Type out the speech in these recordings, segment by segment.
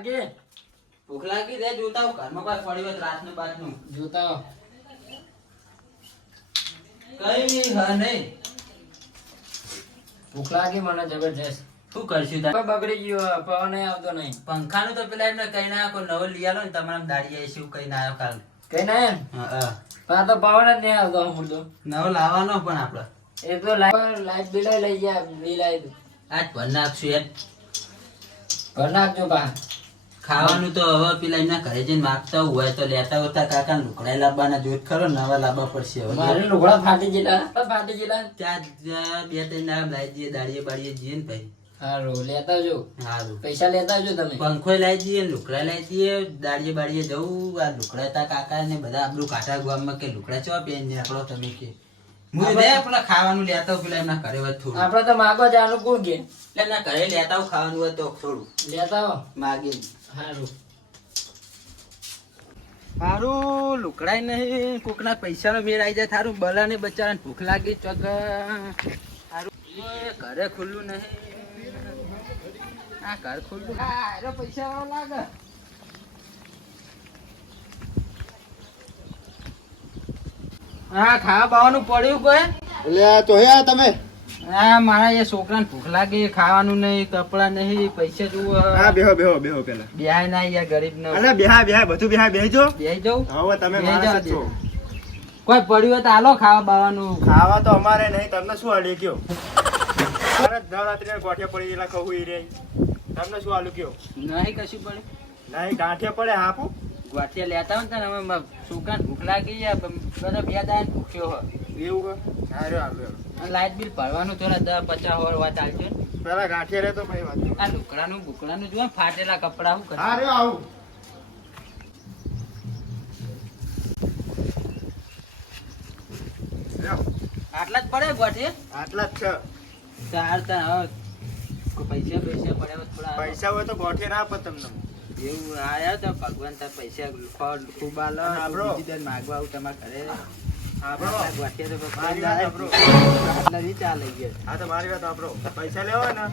ભૂખ લાગી રે જોતા હું ઘરમાં કોઈ પડી હોય રાતનું બાતનું જોતા કઈ નહીં હા નહીં ભૂખ લાગી મને જબરજસ્ત. શું કરશું તાર બગડી ગયો, પવન આવતો નહીં. પંખાનું તો પેલા એમને કઈ ના કોઈ નવો લઈ આલો ને તમારા દાડીએ શું કઈ ના આવ્યો કાલ કઈ ના એમ આ તો પવન જ નહીં આવતો. હું તો નવો લાવવાનો પણ આપડે એ તો લાઈટ બિલ લઈ ગયા. બિલ આવી આજ ભર નાખશું યાર ભર નાખજો બા. ખાવાનું તો હવે પેલા એમના ઘરે જઈને માગતા હોય તો લેતા હોતા કાકા લુકડા લાવવાના જોત ખરો નવા લાવવા પડશે હવે મારે લુગડા ફાટી ગયેલા. ત્યાં બે ત્રણ નામ લાવી દઈએ દાડીએ બાડીએ જઈએ ને ભાઈ હારું લેતા આવજો. સારું પૈસા લેતા આવજો તમે. પંખો લાવી દઈએ લુકડા લાવી દઈએ દાડીએ બાડીએ જવું આ લુકડા તા કાકા ને બધા આપણું કાંઠા ગામમાં કે લુકડા ચો પેન નીકળો તમે કે હું રે પેલા ખાવાનું લેતા હોઉં પેલા એમના ઘરે હોય થોડું આપડે તો માગવા જવાનું કોણ કે એટલે એમના ઘરે લેતા હોઉં ખાવાનું હોય તો થોડું લેતા આવો. માગે હારું મારું લુકડાય નહીં કોકના પૈસાનો મેળ આવી જાય થારું બલાને બચારાને ભૂખ લાગી ચોક સારું ઘરે ખુલ્લું નહીં આ ઘર ખુલ્લું હા પૈસા વાળો લાગે હા ખાવા બાવાનું પડ્યું કોઈ એટલે તો હે તમે હા મારા એ છોકરાને ભૂખ લાગી ખાવાનું નહીં કપડા નહીં પૈસા જુઓ હા બેહો બેહો બેહો પેલા બેહાય ના યાર ગરીબ ને અરે બેહા બેહા બધું બેહા બેહજો બેહી જાઉં હવે તમે બેહી માણસ જાઓ જ છો. કોઈ પડ્યું હોય તો હાલો ખાવા બાવાનું ખાવા તો અમારે નહીં તમને શું હાલી કયો મારે નવરાત્રી ગોઠિયા પડી ગયેલા કહું ઈ રે તમને શું હાલું કયો નહીં કશું પડે નહીં ગાંઠિયા પડે હાપું ગોઠિયા લેતા હોય ને અમે છોકરાને ભૂખ લાગી બધા બે દાન ભૂખ્યો હોય એવું કે હાર્યો હાલ્યો લાઇટ બિલ ભરવાનું થોડા 10-50 હોય વાત આવશે પેલા ગાંઠિયા રે તો ભાઈ વાત આ લુકડાનું બુકડાનું જો ફાટેલા કપડા શું કરે હાર્યો આવું લ્યો, આટલા જ પડે ગોઠિયા આટલા જ છે ચાર તા પૈસા પડે થોડા પૈસા હોય તો ગોઠિયા ના આપે તમને એવું આયા તો ભગવાન તાર પૈસા ખૂબ આલો આપણો. બીજી દર માગવા આવું તમારા ઘરે આપણો. ગોઠિયા તો મારી વાત આપણો. આટલા રી ચાલે ગયા હા તો મારી વાત આપડો પૈસા લેવા હોય ને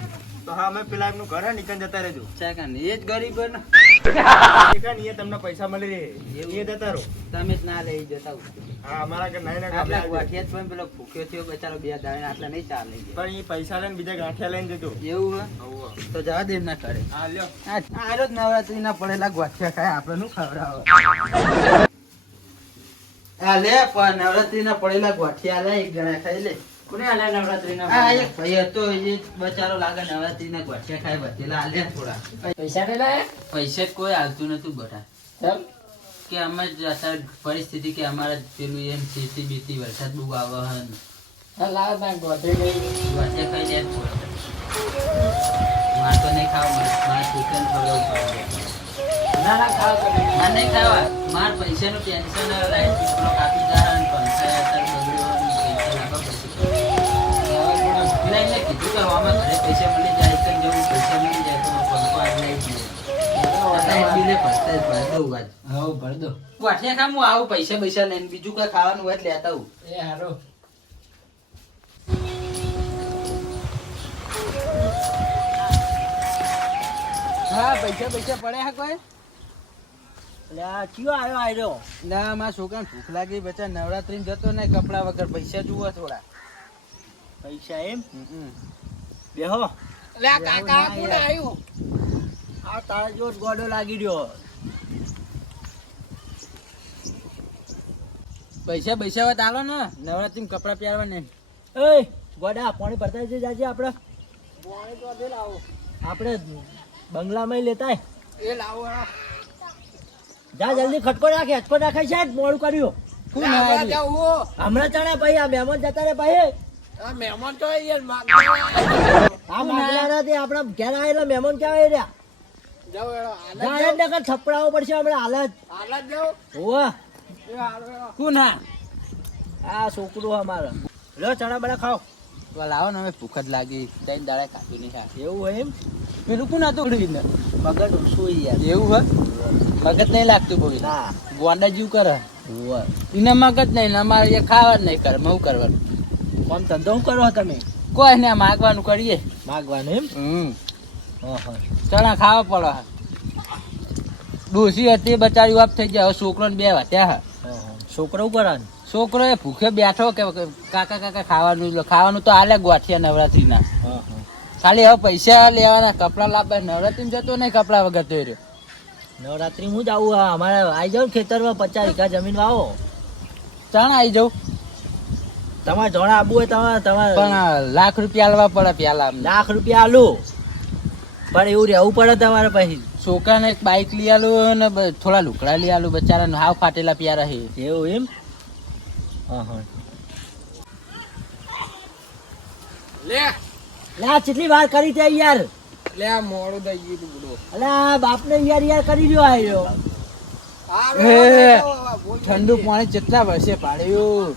તો હા અમે પેલા એમનું ઘર હે નીકળ જતા રહેજો ચાકા ને એ જ ગરીબ ને એ તમને પૈસા મળી રહે એ જતા રહો તમે જ ના લઈ જતા હોય. હા અમારા ઘર નહીં આટલા ના ગોઠિયા જ પણ પેલો ભૂખ્યો થયો બચારો બે દાડે આટલા નહીં ચાલે ગયા. પણ એ પૈસા લઈને બીજા ગાંઠિયા લઈને જતો એવું હે તો જવા દે એમના ઘરે હા લ્યો આ રોજ નવરાત્રી ના પડેલા ગોઠિયા ખાય આપણે નું ખવડાવે આ લે પણ નવરાત્રી ના પડેલા ગોઠિયા લે એક જણા ખાઈ લે કોને આલે નવરાત્રીના? આ એક ભાઈ હતો એ બચારો લાગે નવરાત્રી ના ગોઠિયા ખાય બધેલા આલે થોડા પૈસા ને લાય પૈસા જ કોઈ હાલતું નતું બટા ચલ કે અમે જ અત્યારે પરિસ્થિતિ કે અમારા પેલું એમ ખેતી બીતી વરસાદ બહુ આવે હે ને. હા લાવ તા ગોઠવી લઈ ગોઠિયા ખાઈ જાય થોડા માર તો નહીં ખાવા મારે ચિકન ખવડાવવું પડે ના ખાવ તો માર નહીં ખાવા માર પૈસાનું ટેન્શન લાઈટ પીપળો કાપી જાય ને પંખા અત્યારે બગડ્યો ને પૈસા લાવવા પડશે પેલા એમને કીધું કે આમાં ઘરે પૈસા મળી જાય તો જવું પૈસા મળી જાય તો પંખો આજ લઈ જઈએ બિલે ભરતા જ ભર દઉં આજ હા ભર દો. ગોઠિયા ખા હું આવું પૈસા પૈસા લઈને બીજું કઈ ખાવાનું હોય તો લેતા આવું એ હારો હા પૈસા પૈસા પડે હા કોઈ કયો આવ્યો આવ્યો ના મારા છોકરાને ભૂખ લાગી બચા નવરાત્રી જતો ને કપડા વગર પૈસા જુઓ થોડા પૈસા એમ બેહો લે કાકા કોણ આવ્યું આ તારા જો ગોડો લાગી રહ્યો પૈસા પૈસા હોય તો આલો ને નવરાત્રી કપડા પહેરવા ને એ ગોડા પાણી ભરતા જઈ જાજે આપણે પાણી તો દે લાવો આપણે બંગલામાં લેતા એ લાવો જા જલ્દી ખટકો રાખે છે મોડું કર્યું હમણાં ચાલે ભાઈ આ મહેમાન જતા રે ભાઈ મહેમાન તો આ માગલા નથી આપણા ઘેર આવેલા મહેમાન ક્યાં રહ્યા થપડાવવો પડશે હમણાં હાલત હોવા કોણ હા આ છોકરું અમારે લો ચણા બડા ખાઓ લાવો ને અમે ભૂખ જ લાગી ત્રણ દાડા કાપી નહીં ખા એવું હોય એમ પેલું કોણ હતું ઉડીને મગજ ઓછું યાર એવું હે મગજ નહીં લાગતું બહુ ના ગોંડા જીવ કરે હોવા એને મગજ નહીં ને અમારે એ ખાવા જ નહીં કરે હું કરવાનું કોમ ધંધો શું કરો તમે કોઈ ને માગવાનું કરીએ માગવાનું એમ હમ હા ચણા ખાવા પડે ડોસી હતી બચારી વાપ થઈ ગયા. હવે છોકરો ને 2 વાત્યા હા. છોકરો કરવાનું છોકરો એ ભૂખે બેઠો કે કાકા ખાવાનું તો આલે ગોઠિયા નવરાત્રીના. ખાલી હવે પૈસા લેવાના, કપડા લાવવા. નવરાત્રી જતો નહીં કપડા વગર તો એ રહ્યો. નવરાત્રી હું જ આવું. અમારે આવી જાવ ખેતરમાં 50 વીઘા જમીન વાવો. ચાણ આવી જાઉં. તમારે જોણા આબુ હોય તમારે પણ લાખ રૂપિયા આલવા પડે પેલા. લાખ રૂપિયા આલું પણ એવું રહેવું પડે તમારે પછી. છોકરાને એક બાઇક લઈ આલું ને થોડા લુકડા લઈ આલું. બચારા હાવ ફાટેલા પ્યારા હે. એવું એમ? લે લા કેટલી વાર કરી તે યાર. લે આ મોડું થઈ ગયું તું બુડો. અલા બાપને યાર કરી રહ્યો આવ્યો. ઠંડુ પાણી કેટલા વર્ષે પાડ્યું.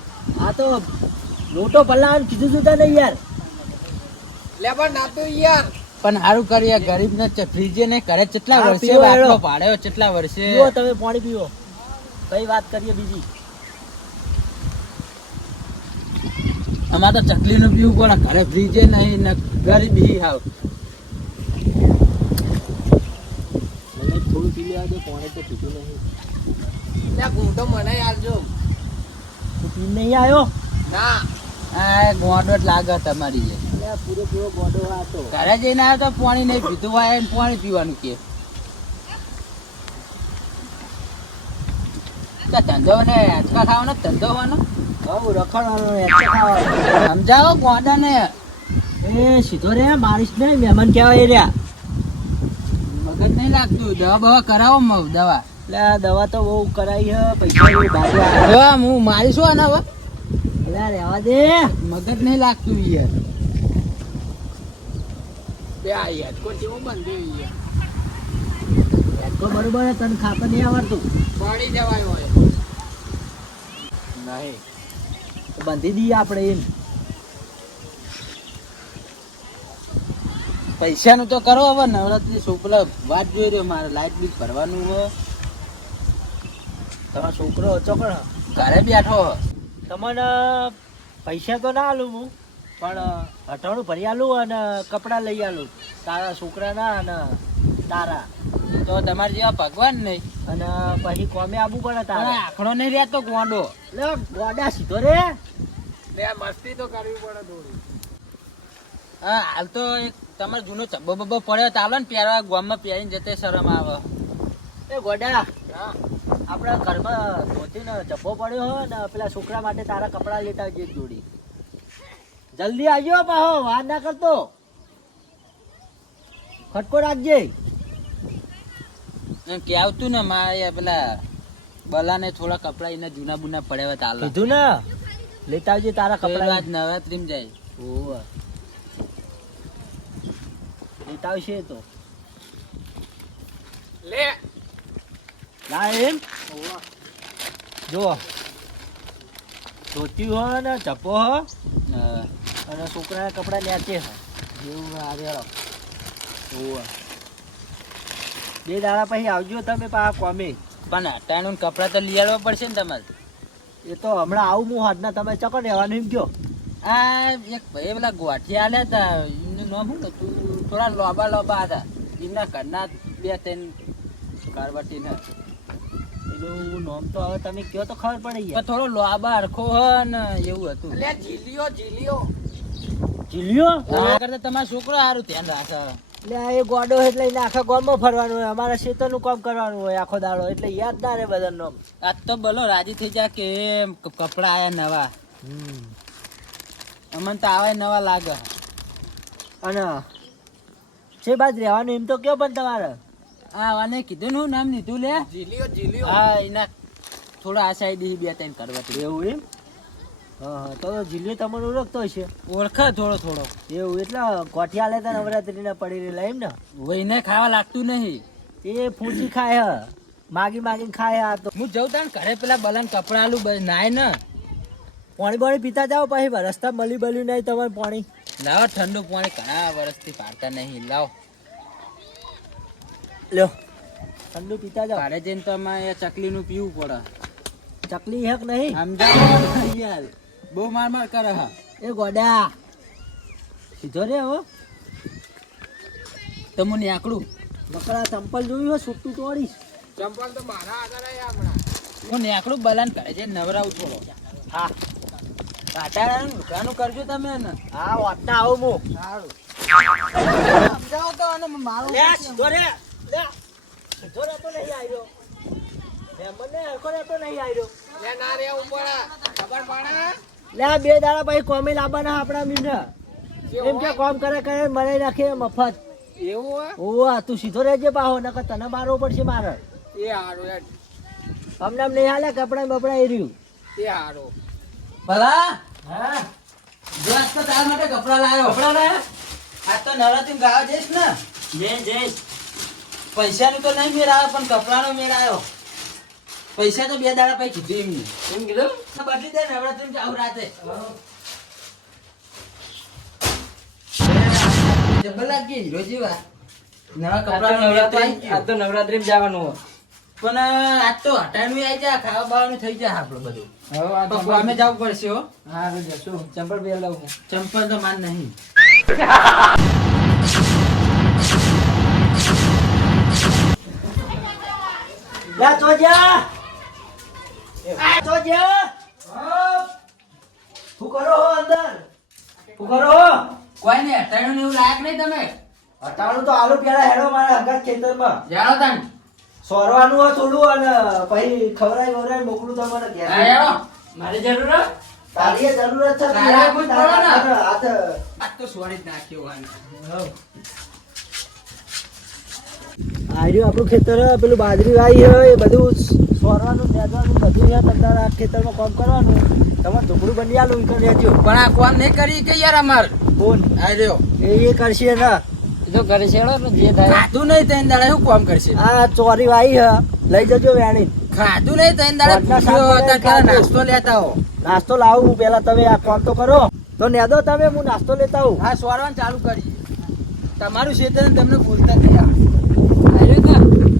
આ તો લોટો પલ્લાવાનું કીધું તું તને યાર. લે પણ ના તો યાર. પણ સારું કર્યું ગરીબ ને ફ્રીજે ને કરે. કેટલા હા, વર્ષે પીવો બાટલો એડો. પાડ્યો. કેટલા વર્ષે. પીવો તમે પાણી પીવો. કઈ વાત કરીએ બીજી. અમારે તો ચકલી નું પીવું પડે. ઘરે ફ્રીજે નહીં ને ગરીબી હાવ. મને થોડું પી લેવા દે. પાણી તો પીધું નહીં. લે ગુંડો મને આલજો. તું પી નહીં આવ્યો? ના આ ગોંડો જ લાગે તમારી જે. અલ્યા પૂરેપૂરો ગોડો હતો. ઘરે જઈને આવ્યો તો પાણી નહીં પીધું હોય ને પાણી પીવાનું કે. ધંધો ને આંચકા ખાવાનો ધંધો હોવાનો. હવ રખડવાનો એચો ખાવાનો. સમજાવો ગોંડા ને. એ સીધો રે મારીશ ને મહેમાન કહેવાય રહ્યા. મગજ નહીં લાગતું. દવા બવા કરાવો દવા. એટલે આ દવા તો બહુ કરાઈ હે. પૈસા બહુ ભાગ્યા. હવે હું મારીશું આના હવે. અલ્યા રહેવા દે. મગજ નહીં લાગતું યાર. બે આ યાર કોઈ કેવો બંધ યાર. એચકો બરોબર હે, તને ખાતા નહીં આવડતું. પડી જવાય હોય. નહીં તો બાંધી દઈએ આપણે એમ. પૈસાનું તો કરો હવે. નવરાત્રી છોકરા વાત જોઈ રહ્યો. મારે લાઈટ બિલ ભરવાનું હોય. તમારો છોકરો ચોકડ ઘરે બેઠો. તમને પૈસા તો ના આલું હું, પણ હટાણું ભરી આલું અને કપડાં લઈ આલું તારા છોકરાના અને તારા. તો તમારે જેવા ભગવાન નહીં. અને પછી કોમે આવવું પડે તારા. આખડો નહીં રહેતો ગોંડો. લે ગોડા સીધો રે. લે મસ્તી તો કરવી પડે થોડી. હા હાલ તો એક તમારે જૂનો ચબ્બો બબ્બો પડ્યો ચાલો ને પહેરવા. ગામમાં પહેરીને જતે શરમ આવે. એ ગોડા હા આપણા ઘરમાં ધોતીને ચપ્પો પડ્યો હોય ને પેલા છોકરા માટે તારા કપડાં લેતા આવજે એક જોડી. જલ્દી આવજો પાહો, વાર ના કરતો. ખટકો રાખજે. એમ કે આવતું ને મારે પેલા બલાને થોડા કપડા એના જૂના બુના પડ્યા હોય ચાલો. કીધું ને લેતા આવજે તારા કપડાં. આજ નવરાત્રીમાં જાય. ઓહ લેતા આવશે તો. લે ના એમ જો ધોતી હોય ને ચપ્પો હો અને છોકરાના કપડા નેચે હો જેવું આવેલો. ઓહ 2 દાડા પછી આવજો તમે પા કોમે. પણ અટાણું કપડા તો લઈ આવવા પડશે ને તમારે. એ તો હમણાં આવું હું હાથના તમે ચકો રહેવાનું એમ કયો. આ એક ભાઈ પેલા ગોઠિયા આલ્યા હતા. એમનું નામ શું હતું? થોડા લોબા હતા. એમના ઘરના 2-3 કારવટીના. એનું નામ તો હવે તમે કયો તો ખબર પડે પણ યાર. થોડો લોબા હરખો હોય ને એવું હતું. લે જીલિયો જીલિયો. જીલ્યો એના કરતા તમારો છોકરો સારું ધ્યાન રાખે. એટલે આ એ ગોડો એટલે એને આખા ગામમાં ફરવાનું હોય. અમારે ખેતરનું કામ કરવાનું હોય આખો દાડો. એટલે યાદ ના રહે બધાનું નામ. આજ તો બોલો રાજી થઈ જાય કે કપડા આયા નવા. અમને તો આવા નવા લાગે. અને છે બાદ રહેવાનું એમ તો કયો પણ તમારે. હા અને કીધું ને હું નામ લીધું લે. જીલિયો જીલિયો. હા એના થોડા આ સાઈડ 2-3 કરવા. એવું એમ? હા હા તો જીલ્યો તમને ઓળખતો હશે. ઓળખે થોડો. એવું એટલે ગોઠિયા લેતા નવરાત્રીના પડી રહેલા એમ ને. વહીને ખાવા લાગતું નહીં. એ ફૂંચી ખાય હ, માગીને ખાય. આ તો હું જઉં તાણ ઘરે પેલા બલાન કપડા આલું નાય ને. પાણી પીતા જાઓ પછી રસ્તા મળ્યું નહીં તમારે પાણી. લાવો ઠંડુ પાણી. ઘણા વર્ષથી પાડતા નહીં. લાવો લ્યો ઠંડુ પીતા જાઓ. ઘરે જઈને તો અમારે ચકલીનું પીવું પડે. ચકલી હેક નહીં સમજાવો યાર. બહુ માર કરે. હા એ ગોડા સીધો રે હો. તો મને આકડું બકરા ચંપલ જોયું હોય છૂટું તોડીશ. ચંપલ તો મારા આગળ આયા હમણાં. હું નેકડું બલાન કરે છે નવરાવું થોડો હા કાટાળાનું લુગડાનું કરજો તમે ને હા વાટના આવું હું સારું સમજાવો તો અને મારો લે સીધો રે લે સીધો રહેતો નહીં આવ્યો મને હરખો રહેતો નહીં આવ્યો લે ના રે ઉપર ખબર પડે લે આ 2 દાડા પછી કોમે લાવવાના આપણા મીને એમ કે કોમ કરે કરે મને નાખે મફત એવું હે ઓવા તું સીધો રહેજે પાહો નકર તને મારવો પડશે મારે એ હારું યાર અમને નહીં હાલે કપડા બપડા એ રહ્યું એ હારું ભલા હા જો આજ તો તાર માટે કપડા લાવ્યો કપડા લાયા આજ તો નવરાત્રી ગાવા જઈશ ને જઈશ પૈસાનું તો નહીં મેળ આવે પણ કપડાનો મેળ આવ્યો પૈસા તો 2 દાડા પછી કીધું એમને એમ કીધું બદલી દે નવરાત્રી જાવ રાતે જબર લાગી હીરો જેવા નવા કપડા આ તો નવરાત્રી જવાનું પણ આજ તો હટાણું આવી જાય ખાવા બાવાનું થઈ જાય આપણું બધું હવે અમે જવું પડશે હો હા જશું ચંપલ પહેર લઉં ચંપલ તો માન નહીં લે તો જા આ તો જા શું કરો હો અંદર શું કરો હો કોઈ નહીં હટાણું ને એવું લાયક નહીં તમે હટાણું તો આલુ પેલા હેડો મારા હંગાત ખેતરમાં જાણો તાન સોરવાનું હોય થોડું અને પછી ખવરાઈ મોકલું તમને ઘેર આયો મારી જરૂર તારી એ જરૂરત છે તારે તું પૂછ તારા પડો ને. હાથ આજ તો સોરી જ નાખ્યો વાન આર્યું આપણું ખેતર હે, પેલું બાજરી વાઈ હે એ બધું સોરવાનું નેદવાનું બધું છે તમારે આ ખેતરમાં કામ કરવાનું તમારે ઢોકળું બની આલું ઈકન રહેજો પણ આ કોમ નહીં કરી કે યાર અમાર કોણ આ રહ્યો એ કરશે ને જો કરે છે જે થાય ખાધું નહીં તૈન દાડા શું કોમ કરશે આ ચોરી વાઈ હે લઈ જજો વેણી ખાધું નહીં તૈન દાડા વડના ભૂખ્યો શાક હતા ત્યારે ખાધું. નાસ્તો લેતા હો નાસ્તો લાવું હું પેલા તમે આ કામ તો કરો તો નેદો તમે હું નાસ્તો લેતા આવું હા સોરવાનું ચાલુ કરીએ તમારું ક્ષેત્ર ને તમને બોલતા નહીં આવે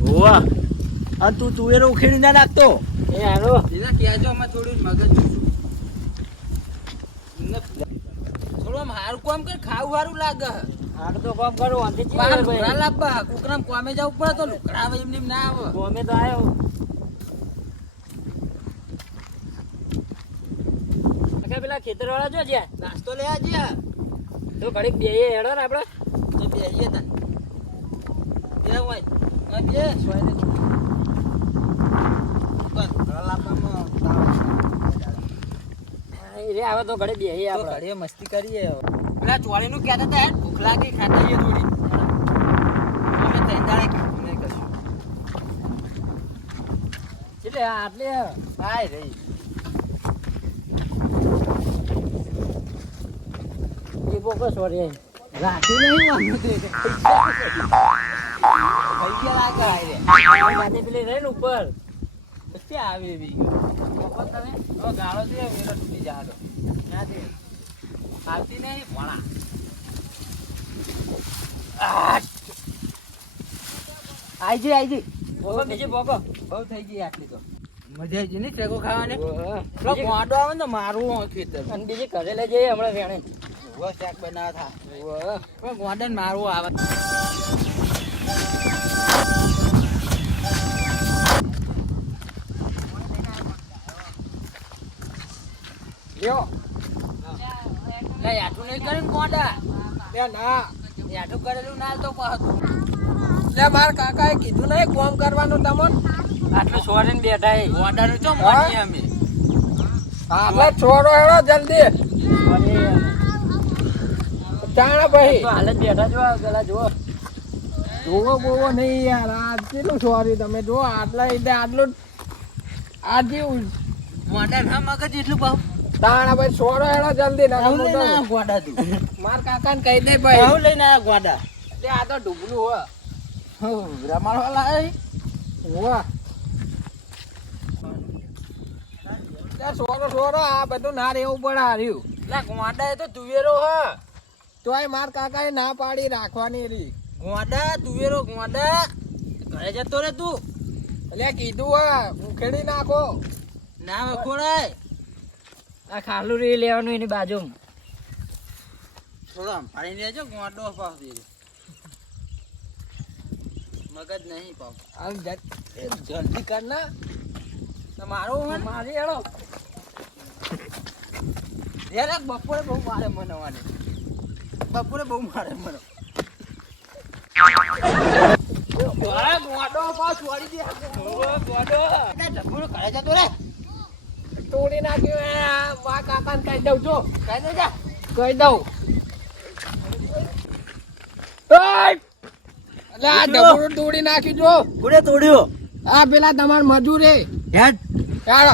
હોવા અને તું તુવેરો ઉખેડી ના નાખતો એ હાલો એના કહેજો અમે થોડું મગજ થોડું આમ હારું કામ કર ખાવું હારું લાગે આટ તો કામ કરો વાંધી બહાર લુગડા લાવવા કુકરામ કોમે જવું પડે તો લુગડા આવે એમને એમ ના આવે ગમે તો આવ્યો પેલા ખેતર વાળા જો જ્યાં નાસ્તો લેવા જઈએ તો ઘડીક બે હેડો ને આપડે તો બેસીએ તને બે હોય હા બે સોય ને લુગડા લાવવામાં રે આવે તો ઘડે બે તો ઘડીએ મસ્તી કરીએ પેલા ચોળીનું કહેતા હતા યાર ભૂખ લાગી ખાતા આવીએ થોડી અમે ત્રણ દાડે કીધું નહીં કશું એટલે આટલે હાય રહી એ બોકો સોરી રાખી નહીં વાનું તે પૈસા લાગે હાય રે માથે પેલી રહે ને ઉપર ક્યાં આવે એવી તમે ગાળો છે વેરો તૂટી જાડો ક્યાંથી આવતી નહીં ભણા આઈજી બોકો બીજી બોકો બહુ થઈ ગઈ આટલી તો મજા આવી ને ટેકો ખાવાની પેલો ગોંડો આવે ને મારું ખેતર અને બીજી ઘરે લઈ જઈએ હમણાં વેણે શાક બનાવવા થા પણ ગોંડે મારું આવે લ્યો લે યાઠું નહીં કરે ને ગોંડા લે ના યાઠું કરેલું ના તો કહતું લે માર કાકાએ કીધું નહીં કોમ કરવાનું તમને આટલું સોરીને બેઠા એ ગોંડાનું ચો મોડીએ અમે આપણે છોડો હેડો જલ્દી ચાણા ભાઈ તો હાલ જ બેઠા જો પેલા જો જોવો બોવો નહીં યાર આ કેટલું સોરી તમે જો આટલા એટલે આટલું આ જેવું ગોંડા ના મગજ એટલું ભાવ તાણા ભાઈ છોડો હેડો જલ્દી ના આવું લઈને આયા ગોંડા તું માર કાકાને કહી દે ભાઈ આવું લઈને આયા ગોંડા લે આ તો ડૂબલું હોય રમાડવા લાય વાહ સોરો આ બધું ના રહેવું પડે હાર્યું લા ગોંડા એ તો તુવેરો હ તોય માર કાકાએ ના પાડી રાખવાની રી ગોંડા તુવેરો ગોંડા ઘરે જતો રે તું એટલે કીધું હા ઉખેડી નાખો ના વખોડાય આ ખાલું રી લેવાનું એની બાજુમાં થોડો આમ પાણી લેજો ગોંડો પાસ દે મગજ નહીં પાવ આમ જલ્દી કર ના મારો મારી હેડો યાર બપોરે બહુ મારે મને બપોરે બહુ મારે મને ગોડો પાસ વાળી દે ગોડો ઢબુડો ઘરે જતો રે તોડી નાખ્યો એ વા કાકાને કહી દઉં જો કહી દે જા કહી દઉં એટલે આ ઢબુડું તોડી નાખ્યું જો કોને તોડ્યો આ પેલા તમાર મજૂરે હેડ ચાલો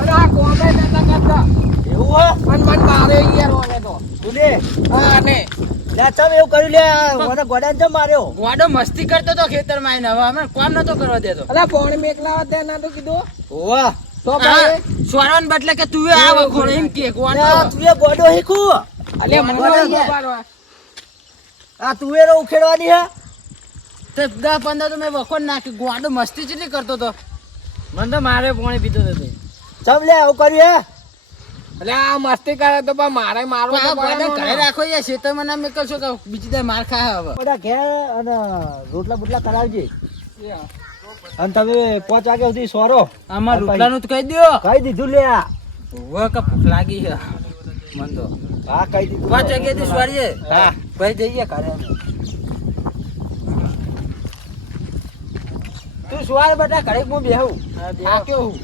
અરે આ કોમે નતા કરતા એવું હોય મન મારે યાર ઓને તો કોને હા ને લે ચમ એવું કર્યું લે મને ગોડાને ચમ માર્યો ગોડો મસ્તી કરતો તો ખેતરમાં આવીને હવે અમે કોમ નતો કરવા દેતો અલા ફોન મેકલાવા દે ના તો કીધું ઓવા તો ભાઈ સોરવાન બદલે કે તું આ વખોડ એમ કે ગોડો તું એ ગોડો હીકું અલે મને ગોડો ઉભા યાર. પાડવા. આ તુવેરો ઉખેડવાની હે તો 10-15 તો મેં વખોડ નાખી ગોડો મસ્તી ચેટલી કરતો તો મને તો મારે પાણી પીતો હતો ચમ લે આવું કર્યું હે અલે આ મસ્તી કરે તો પણ મારે મારવો તો પડે ગોડો ને. ઘરે રાખો યાર ખેતરમાં ના મેકલશો કે બીજી દે માર ખાય હવે બધા ઘેર અને રોટલા બોટલા કરાવજે અને તમે 5 વાગ્યા સુધી સોરો આમાં રોટલાનું તો કહી દ્યો કહી દીધું લે આ હવે કે ભૂખ લાગી છે મન તો હા કહી દીધું 5 વાગ્યાથી સોરીએ હા ભાઈ જઈએ ઘરે તું સુવાર બેટા ઘરે હું બેહું હા કેવું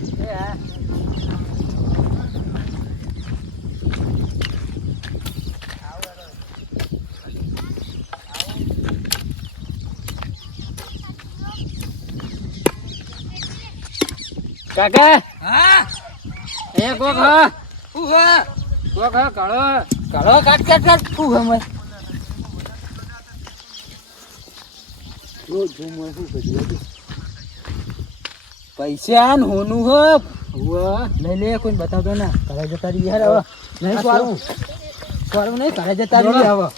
કાકા હા એ કોક હા કોક હા કાળો કાળો કાટ ફૂ હમે પૈસા ને હોનું હો લઈ લે કોઈ બતાવતો ના ઘરે જતા રહી યાર હવે નહીં સ્વારું નહીં ઘરે જતા રહી હવે